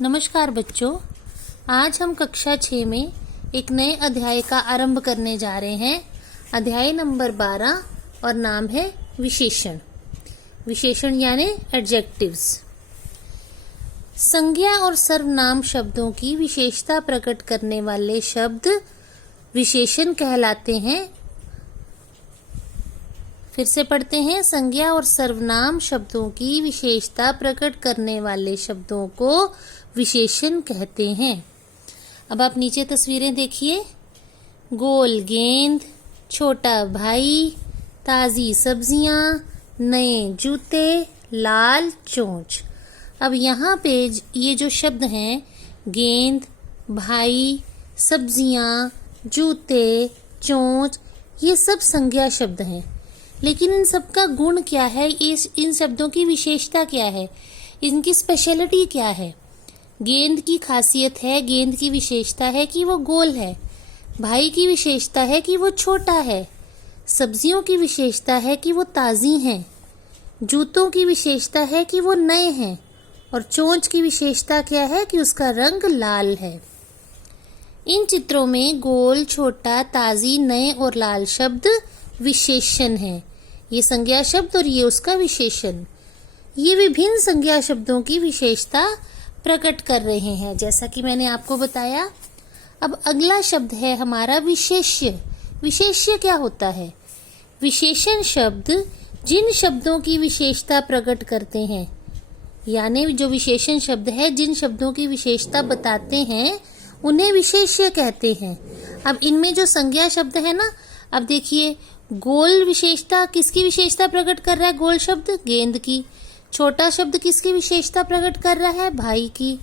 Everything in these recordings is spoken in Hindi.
नमस्कार बच्चों, आज हम कक्षा 6 में एक नए अध्याय का आरंभ करने जा रहे हैं। अध्याय नंबर 12 और नाम है विशेषण। विशेषण यानी एडजेक्टिव्स। संज्ञा और सर्वनाम शब्दों की विशेषता प्रकट करने वाले शब्द विशेषण कहलाते हैं। फिर से पढ़ते हैं। संज्ञा और सर्वनाम शब्दों की विशेषता प्रकट करने वाले शब्दों को विशेषण कहते हैं। अब आप नीचे तस्वीरें देखिए। गोल गेंद, छोटा भाई, ताज़ी सब्जियां, नए जूते, लाल चोंच। अब यहाँ पे ये जो शब्द हैं, गेंद, भाई, सब्जियां, जूते, चोंच, ये सब संज्ञा शब्द हैं। लेकिन इन सब का गुण क्या है? इन शब्दों की विशेषता क्या है? इनकी स्पेशलिटी क्या है? गेंद की खासियत है, गेंद की विशेषता है कि वो गोल है। भाई की विशेषता है कि वो छोटा है। सब्जियों की विशेषता है कि वो ताज़ी हैं। जूतों की विशेषता है कि वो नए हैं। और चोंच की विशेषता क्या है कि उसका रंग लाल है। इन चित्रों में गोल, छोटा, ताज़ी, नए और लाल शब्द विशेषण हैं। ये संज्ञा शब्द और ये उसका विशेषण। ये विभिन्न संज्ञा शब्दों की विशेषता प्रकट कर रहे हैं, जैसा कि मैंने आपको बताया। अब अगला शब्द है हमारा विशेष्य। विशेष्य क्या होता है? विशेषण शब्द जिन शब्दों की विशेषता प्रकट करते हैं, यानी जो विशेषण शब्द है जिन शब्दों की विशेषता बताते हैं, उन्हें विशेष्य कहते हैं। अब इनमें जो संज्ञा शब्द है ना, अब देखिए, गोल विशेषता किसकी विशेषता प्रकट कर रहा है? गोल शब्द गेंद की। छोटा शब्द किसकी विशेषता प्रकट कर रहा है? भाई की।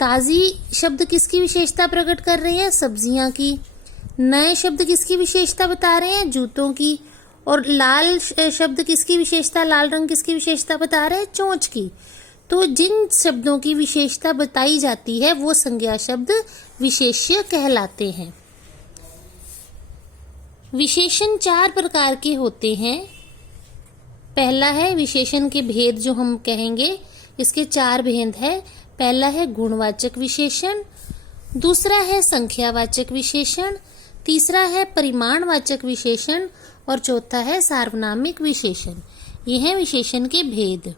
ताज़ी शब्द किसकी विशेषता प्रकट कर रहे हैं? सब्जियां की। नए शब्द किसकी विशेषता बता रहे हैं? जूतों की। और लाल शब्द किसकी विशेषता, लाल रंग किसकी विशेषता बता रहे हैं? चोंच की। तो जिन शब्दों की विशेषता बताई जाती है वो संज्ञा शब्द विशेष्य कहलाते हैं। विशेषण 4 प्रकार के होते हैं। पहला है विशेषण के भेद, जो हम कहेंगे इसके 4 भेद है। पहला है गुणवाचक विशेषण, दूसरा है संख्यावाचक विशेषण, तीसरा है परिमाणवाचक विशेषण और चौथा है सार्वनामिक विशेषण। ये हैं विशेषण के भेद।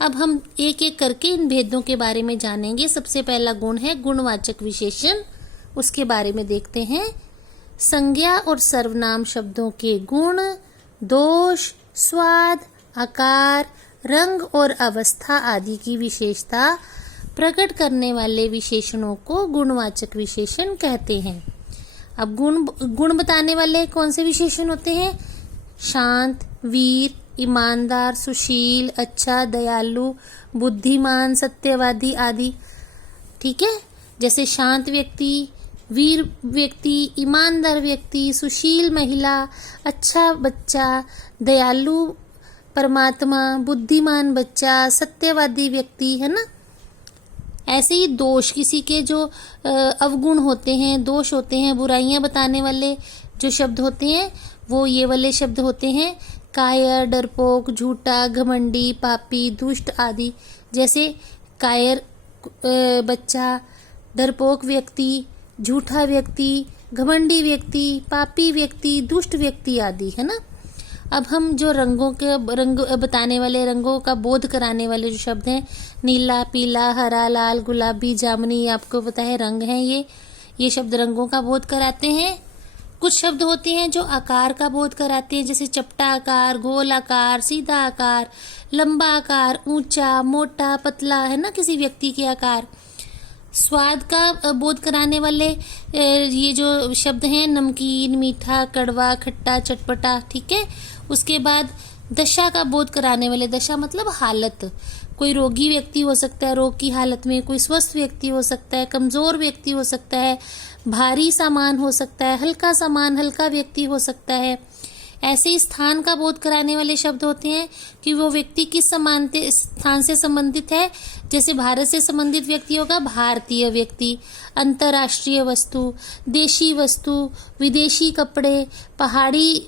अब हम एक एक करके इन भेदों के बारे में जानेंगे। सबसे पहला गुण है गुणवाचक विशेषण, उसके बारे में देखते हैं। संज्ञा और सर्वनाम शब्दों के गुण, दोष, स्वाद, आकार, रंग और अवस्था आदि की विशेषता प्रकट करने वाले विशेषणों को गुणवाचक विशेषण कहते हैं। अब गुण बताने वाले कौन से विशेषण होते हैं? शांत, वीर, ईमानदार, सुशील, अच्छा, दयालु, बुद्धिमान, सत्यवादी आदि। ठीक है। जैसे शांत व्यक्ति, वीर व्यक्ति, ईमानदार व्यक्ति, सुशील महिला, अच्छा बच्चा, दयालु परमात्मा, बुद्धिमान बच्चा, सत्यवादी व्यक्ति, है ना। ऐसे ही दोष, किसी के जो अवगुण होते हैं, दोष होते हैं, बुराइयां बताने वाले जो शब्द होते हैं, वो ये वाले शब्द होते हैं। कायर, डरपोक, झूठा, घमंडी, पापी, दुष्ट आदि। जैसे कायर बच्चा, डरपोक व्यक्ति, झूठा व्यक्ति, घमंडी व्यक्ति, पापी व्यक्ति, दुष्ट व्यक्ति आदि, है ना। अब हम जो रंग बताने वाले, रंगों का बोध कराने वाले जो शब्द हैं, नीला, पीला, हरा, लाल, गुलाबी, जामुनी, आपको पता है रंग हैं ये शब्द रंगों का बोध कराते हैं। कुछ शब्द होते हैं जो आकार का बोध कराते हैं, जैसे चपटा आकार, गोल आकार, सीधा आकार, लंबा आकार, ऊंचा, मोटा, पतला, है ना, किसी व्यक्ति के आकार। स्वाद का बोध कराने वाले ये जो शब्द हैं, नमकीन, मीठा, कड़वा, खट्टा, चटपटा। ठीक है। उसके बाद दशा का बोध कराने वाले, दशा मतलब हालत, कोई रोगी व्यक्ति हो सकता है, रोग की हालत में, कोई स्वस्थ व्यक्ति हो सकता है, कमजोर व्यक्ति हो सकता है, भारी सामान हो सकता है, हल्का सामान, हल्का व्यक्ति हो सकता है। ऐसे ही स्थान का बोध कराने वाले शब्द होते हैं कि वो व्यक्ति किस स्थान से संबंधित है। जैसे भारत से संबंधित व्यक्ति होगा भारतीय व्यक्ति, अंतर्राष्ट्रीय वस्तु, देशी वस्तु, विदेशी कपड़े, पहाड़ी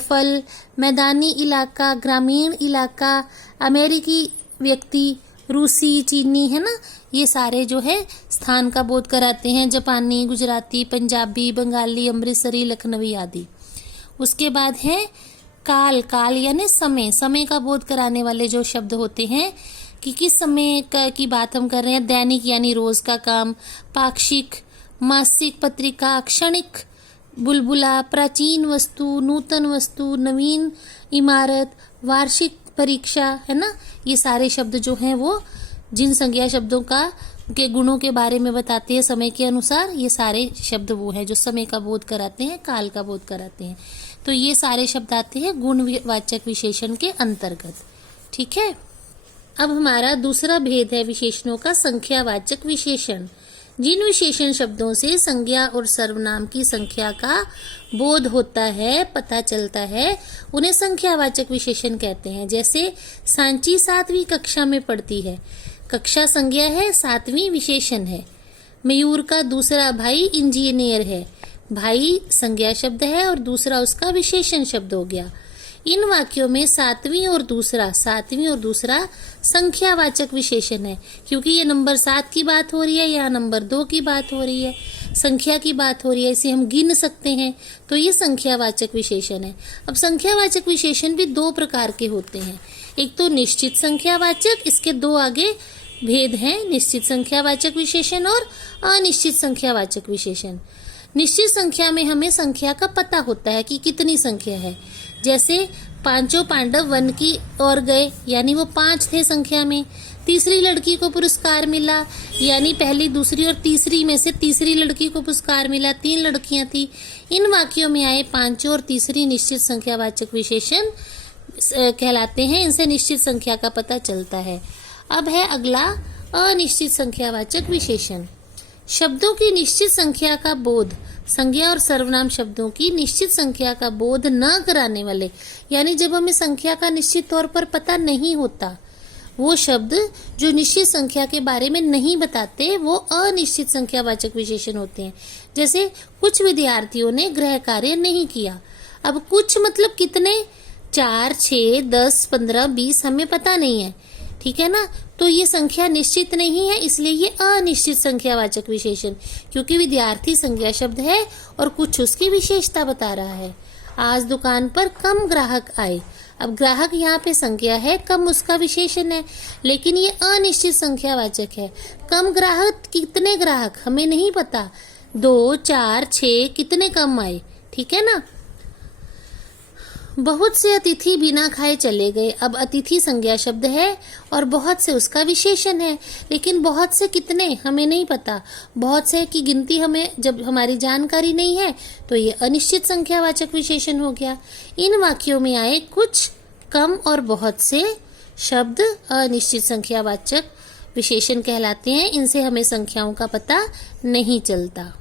फल, मैदानी इलाका, ग्रामीण इलाका, अमेरिकी व्यक्ति, रूसी, चीनी, है ना, ये सारे जो है स्थान का बोध कराते हैं। जापानी, गुजराती, पंजाबी, बंगाली, अमृतसरी, लखनवी आदि। उसके बाद है काल। काल यानी समय, समय का बोध कराने वाले जो शब्द होते हैं कि किस समय की बात हम कर रहे हैं। दैनिक यानी रोज का काम, पाक्षिक, मासिक, पत्रिका, क्षणिक, बुलबुला, प्राचीन वस्तु, नूतन वस्तु, नवीन इमारत, वार्षिक परीक्षा, है ना। ये सारे शब्द जो हैं वो जिन संज्ञा शब्दों का के गुणों के बारे में बताते हैं समय के अनुसार, ये सारे शब्द वो हैं जो समय का बोध कराते हैं, काल का बोध कराते हैं। तो ये सारे शब्द आते हैं गुणवाचक विशेषण के अंतर्गत। ठीक है। अब हमारा दूसरा भेद है विशेषणों का संख्यावाचक विशेषण। जिन विशेषण शब्दों से संज्ञा और सर्वनाम की संख्या का बोध होता है, पता चलता है, उन्हें संख्यावाचक विशेषण कहते हैं। जैसे सांची 7वीं कक्षा में पढ़ती है, कक्षा संज्ञा है, 7वीं विशेषण है। मयूर का दूसरा भाई इंजीनियर है, भाई संज्ञा शब्द है और दूसरा उसका विशेषण शब्द हो गया। इन वाक्यों में 7वीं और दूसरा संख्यावाचक विशेषण है, क्योंकि ये नंबर 7 की बात हो रही है, यहाँ नंबर 2 की बात हो रही है, संख्या की बात हो रही है, इसे हम गिन सकते हैं, तो ये संख्यावाचक विशेषण है। अब संख्यावाचक विशेषण भी 2 प्रकार के होते हैं। एक तो निश्चित संख्यावाचक, इसके 2 आगे भेद हैं, निश्चित संख्यावाचक विशेषण और अनिश्चित संख्यावाचक विशेषण। निश्चित संख्या में हमें संख्या का पता होता है कि कितनी संख्या है। जैसे 5 पांडव वन की ओर गए, यानी वो 5 थे संख्या में। तीसरी लड़की को पुरस्कार मिला, यानी पहली, दूसरी और तीसरी में से तीसरी लड़की को पुरस्कार मिला, 3 लड़कियां थी। इन वाक्यों में आए 5 और तीसरी निश्चित संख्यावाचक विशेषण कहलाते हैं। इनसे निश्चित संख्या का पता चलता है। अब है अगला अनिश्चित संख्यावाचक विशेषण। शब्दों की निश्चित संख्या का बोध, संज्ञा और सर्वनाम शब्दों की निश्चित संख्या का बोध न कराने वाले, यानी जब हमें संख्या का निश्चित तौर पर पता नहीं होता, वो शब्द जो निश्चित संख्या के बारे में नहीं बताते, वो अनिश्चित संख्यावाचक विशेषण होते हैं। जैसे कुछ विद्यार्थियों ने गृह कार्य नहीं किया। अब कुछ मतलब कितने, 4, 6, 10, 15, 20 हमें पता नहीं है, ठीक है ना। तो ये संख्या निश्चित नहीं है, इसलिए ये अनिश्चित संख्यावाचक विशेषण, क्योंकि विद्यार्थी संज्ञा शब्द है और कुछ उसकी विशेषता बता रहा है। आज दुकान पर कम ग्राहक आए। अब ग्राहक यहाँ पे संज्ञा है, कम उसका विशेषण है, लेकिन ये अनिश्चित संख्यावाचक है। कम ग्राहक, कितने ग्राहक हमें नहीं पता, 2, 4, 6 कितने कम आए, ठीक है ना। बहुत से अतिथि बिना खाए चले गए। अब अतिथि संज्ञा शब्द है और बहुत से उसका विशेषण है, लेकिन बहुत से कितने हमें नहीं पता। बहुत से की गिनती हमें जब हमारी जानकारी नहीं है, तो ये अनिश्चित संख्यावाचक विशेषण हो गया। इन वाक्यों में आए कुछ, कम और बहुत से शब्द अनिश्चित संख्यावाचक विशेषण कहलाते हैं। इनसे हमें संख्याओं का पता नहीं चलता।